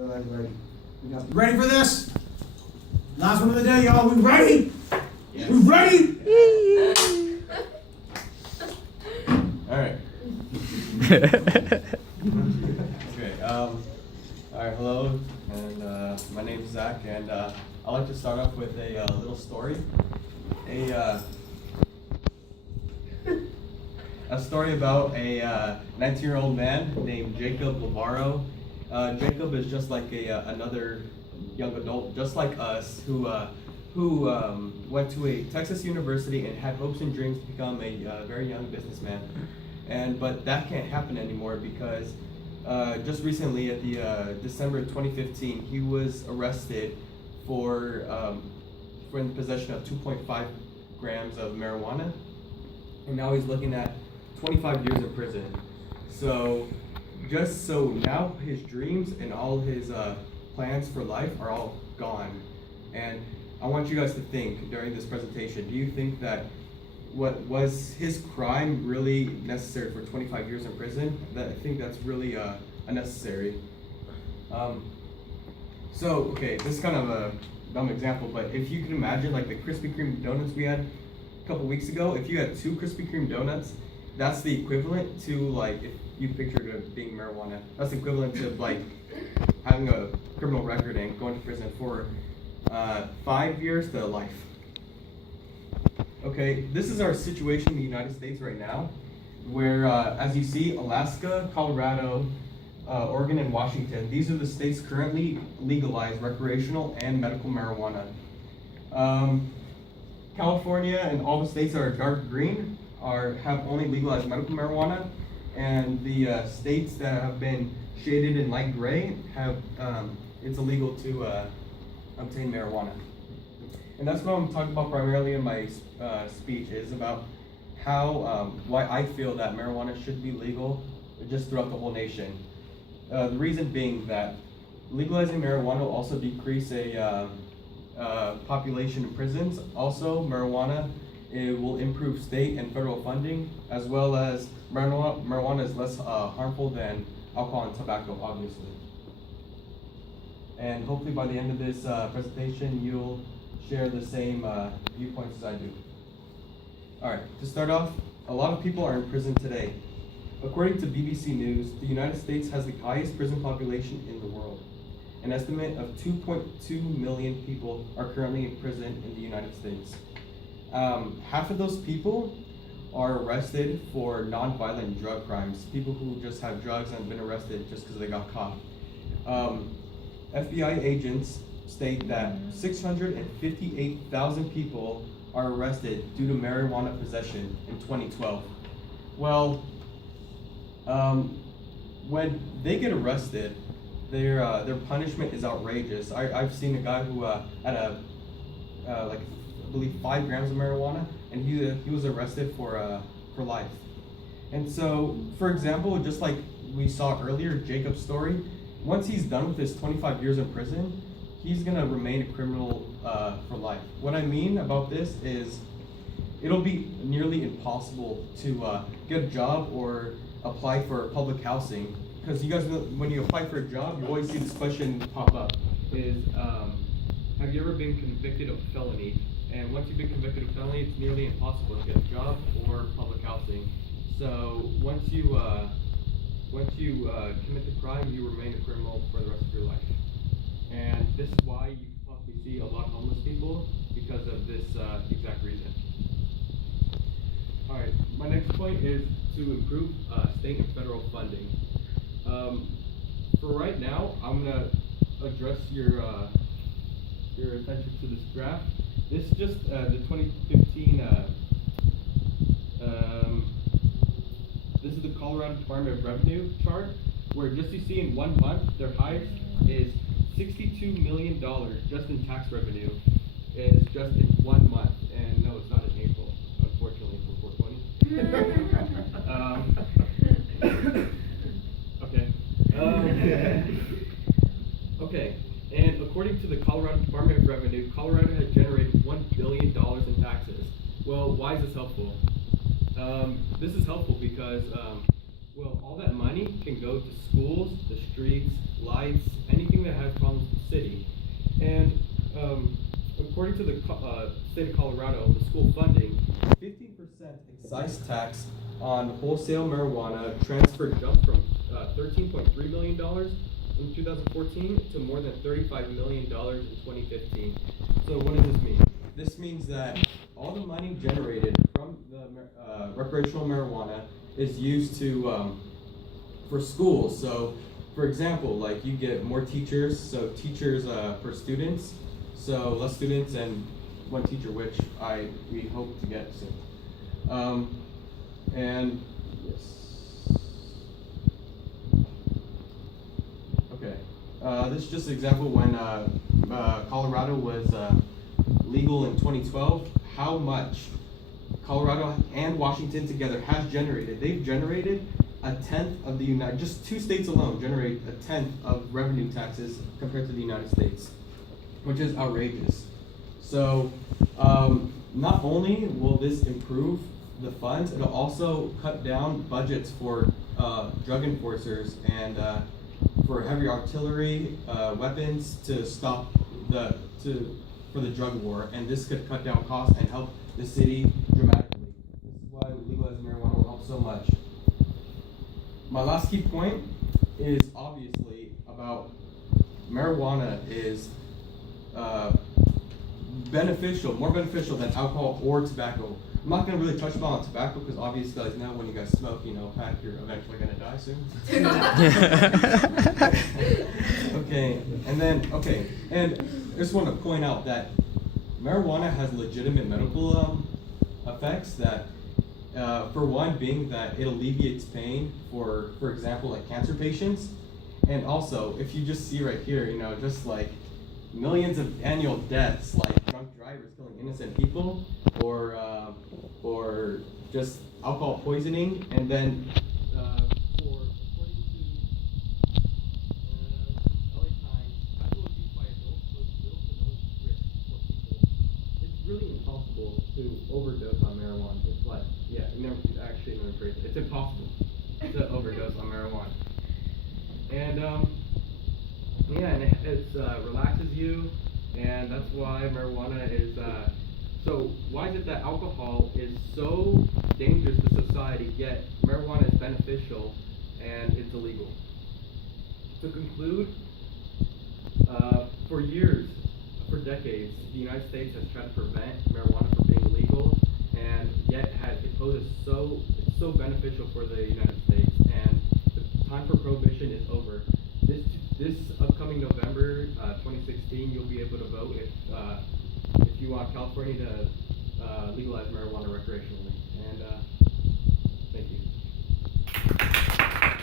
Good, ready. You ready for this? Last one of the day, y'all. We ready? Yes. We ready? All right. Okay. All right. Hello, and my name is Zach, and I'd like to start off with a little story. A story about a 19-year-old man named Jacob Lavaro. Jacob is just like another young adult, just like us, who went to a Texas university and had hopes and dreams to become a very young businessman. But that can't happen anymore because just recently, at the December 2015, he was arrested for in the possession of 2.5 grams of marijuana, and now he's looking at 25 years in prison. So now his dreams and all his plans for life are all gone. And I want you guys to think during this presentation, do you think that what was his crime really necessary for 25 years in prison? I think that's really unnecessary. Okay, this is kind of a dumb example, but if you can imagine like the Krispy Kreme donuts we had a couple weeks ago, if you had 2 Krispy Kreme donuts, that's the equivalent to, like, if you pictured it being marijuana, that's equivalent to like having a criminal record and going to prison for 5 years to life. Okay, this is our situation in the United States right now, where as you see, Alaska, Colorado, Oregon, and Washington, these are the states currently legalize recreational and medical marijuana. California and all the states that are dark green have only legalized medical marijuana, and the states that have been shaded in light gray have it's illegal to obtain marijuana. And that's what I'm talking about primarily in my speech, is about how why I feel that marijuana should be legal just throughout the whole nation. The reason being that legalizing marijuana will also decrease a population in prisons. Also, it will improve state and federal funding, as well as marijuana is less harmful than alcohol and tobacco, obviously. And hopefully by the end of this presentation, you'll share the same viewpoints as I do. All right, to start off, a lot of people are in prison today. According to BBC News, the United States has the highest prison population in the world. An estimate of 2.2 million people are currently in prison in the United States. Half of those people are arrested for non-violent drug crimes, people who just have drugs and have been arrested just because they got caught. FBI agents state that 658,000 people are arrested due to marijuana possession in 2012. Well, when they get arrested, their punishment is outrageous. I've seen a guy who had I believe 5 grams of marijuana, and he was arrested for life. And so, for example, just like we saw earlier, Jacob's story, once he's done with his 25 years in prison, he's gonna remain a criminal for life. What I mean about this is, it'll be nearly impossible to get a job or apply for public housing, because you guys know when you apply for a job, you always see this question pop up: is have you ever been convicted of a felony? And once you've been convicted of a felony, it's nearly impossible to get a job or public housing. So once you commit the crime, you remain a criminal for the rest of your life. And this is why you possibly see a lot of homeless people, because of this exact reason. All right, my next point is to improve state and federal funding. For right now, I'm gonna address your attention to this graph. This is just the 2015. This is the Colorado Department of Revenue chart, where just you see in 1 month, their highest is $62 million just in tax revenue. Is just in 1 month, and no, it's not in April, unfortunately, for 420. Okay, and according to the Colorado Department of Revenue, Colorado has generated $1 billion in taxes. Well, why is this helpful? This is helpful because, all that money can go to schools, the streets, lights, anything it has problems with the city. And according to the state of Colorado, the school funding, 15% excise tax on wholesale marijuana transfer jumped from $13.3 million in 2014 to more than $35 million in 2015. So what does this mean? This means that all the money generated from the recreational marijuana is used to for schools. So, for example, like you get more teachers, so teachers per students, so less students and one teacher, which we hope to get soon. And yes, okay. This is just an example when Colorado was legal in 2012. How much Colorado and Washington together has generated? They've generated a tenth of the just two states alone generate a tenth of revenue taxes compared to the United States, which is outrageous. So not only will this improve the funds, it'll also cut down budgets for drug enforcers and for heavy artillery weapons to stop for the drug war, and this could cut down costs and help the city dramatically. This is why legalizing marijuana will help so much. My last key point is obviously about marijuana is more beneficial than alcohol or tobacco. I'm not going to really touch on tobacco because obviously, guys, now when you guys smoke, pack, you're eventually going to die soon. Okay, and I just want to point out that marijuana has legitimate medical effects that, for one being that it alleviates pain for example, like cancer patients. And also, if you just see right here, just like millions of annual deaths, like drunk drivers killing innocent people, or just alcohol poisoning, and then according to LA Times, alcohol use by adults poses little to no risk for people. It's really impossible to overdose on marijuana. It's like, it's impossible to overdose on marijuana. And and it relaxes you, and that's why marijuana is so why is it that alcohol is so dangerous to society, yet marijuana is beneficial and it's illegal? To conclude, for decades, the United States has tried to prevent marijuana from being legal, and yet it poses it's so beneficial for the United States, and the time for prohibition is over. This upcoming November 2016, you'll be able to vote if you want California to legalize marijuana recreationally. And